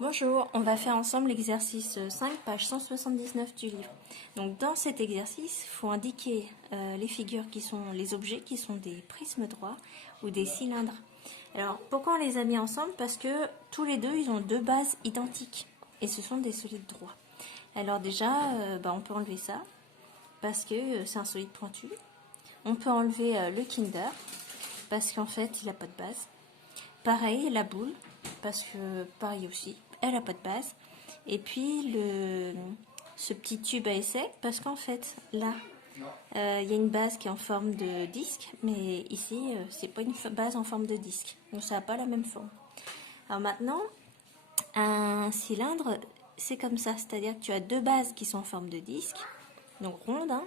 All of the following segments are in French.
Bonjour, on va faire ensemble l'exercice 5, page 179 du livre. Donc dans cet exercice, il faut indiquer les figures qui sont les objets qui sont des prismes droits ou des cylindres. Alors pourquoi on les a mis ensemble? Parce que tous les deux, ils ont deux bases identiques et ce sont des solides droits. Alors déjà, on peut enlever ça parce que c'est un solide pointu. On peut enlever le Kinder parce qu'en fait, il n'a pas de base. Pareil, la boule, parce que pareil aussi, elle n'a pas de base. Et puis ce petit tube à essai, parce qu'en fait, là, il y a une base qui est en forme de disque, mais ici, c'est pas une base en forme de disque. Donc ça n'a pas la même forme. Alors maintenant, un cylindre, c'est comme ça, c'est-à-dire que tu as deux bases qui sont en forme de disque, donc rondes, hein,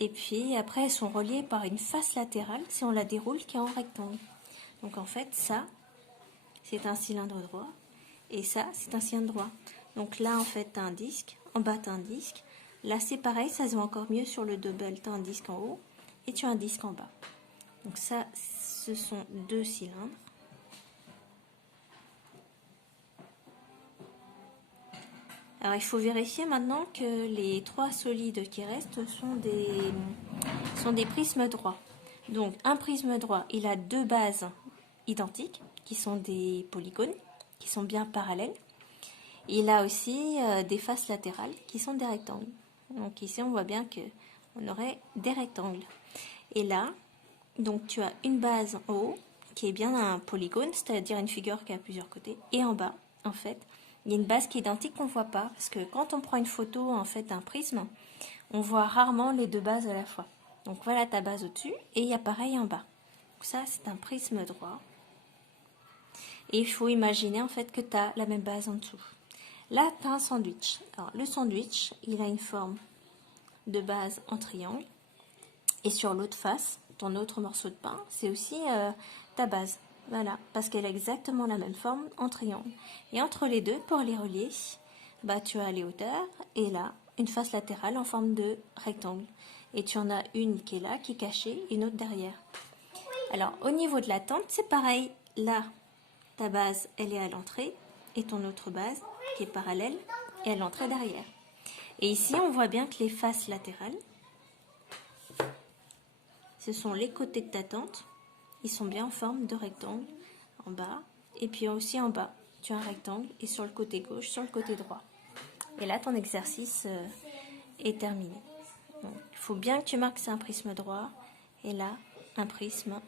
et puis après elles sont reliées par une face latérale, si on la déroule, qui est en rectangle. Donc en fait, ça, c'est un cylindre droit, et ça, c'est un cylindre droit. Donc là, en fait, tu as un disque, en bas, tu as un disque. Là, c'est pareil, ça se voit encore mieux sur le double. Tu as un disque en haut, et tu as un disque en bas. Donc ça, ce sont deux cylindres. Alors, il faut vérifier maintenant que les trois solides qui restent sont des prismes droits. Donc, un prisme droit, il a deux bases identiques, qui sont des polygones, qui sont bien parallèles. Il a aussi des faces latérales, qui sont des rectangles. Donc ici, on voit bien qu'on aurait des rectangles. Et là, donc tu as une base en haut, qui est bien un polygone, c'est-à-dire une figure qui a plusieurs côtés. Et en bas, en fait, il y a une base qui est identique qu'on ne voit pas, parce que quand on prend une photo en fait d'un prisme, on voit rarement les deux bases à la fois. Donc voilà ta base au-dessus, et il y a pareil en bas. Donc ça, c'est un prisme droit. Et il faut imaginer en fait que tu as la même base en dessous. Là, tu as un sandwich. Alors, le sandwich, il a une forme de base en triangle. Et sur l'autre face, ton autre morceau de pain, c'est aussi ta base. Voilà, parce qu'elle a exactement la même forme en triangle. Et entre les deux, pour les relier, tu as les hauteurs et là, une face latérale en forme de rectangle. Et tu en as une qui est là, qui est cachée, une autre derrière. Alors, au niveau de la tente, c'est pareil. Là, ta base, elle est à l'entrée et ton autre base, qui est parallèle, est à l'entrée derrière. Et ici, on voit bien que les faces latérales, ce sont les côtés de ta tente. Ils sont bien en forme de rectangle en bas. Et puis aussi en bas, tu as un rectangle et sur le côté gauche, sur le côté droit. Et là, ton exercice est terminé. Donc, il faut bien que tu marques que c'est un prisme droit. Et là, un prisme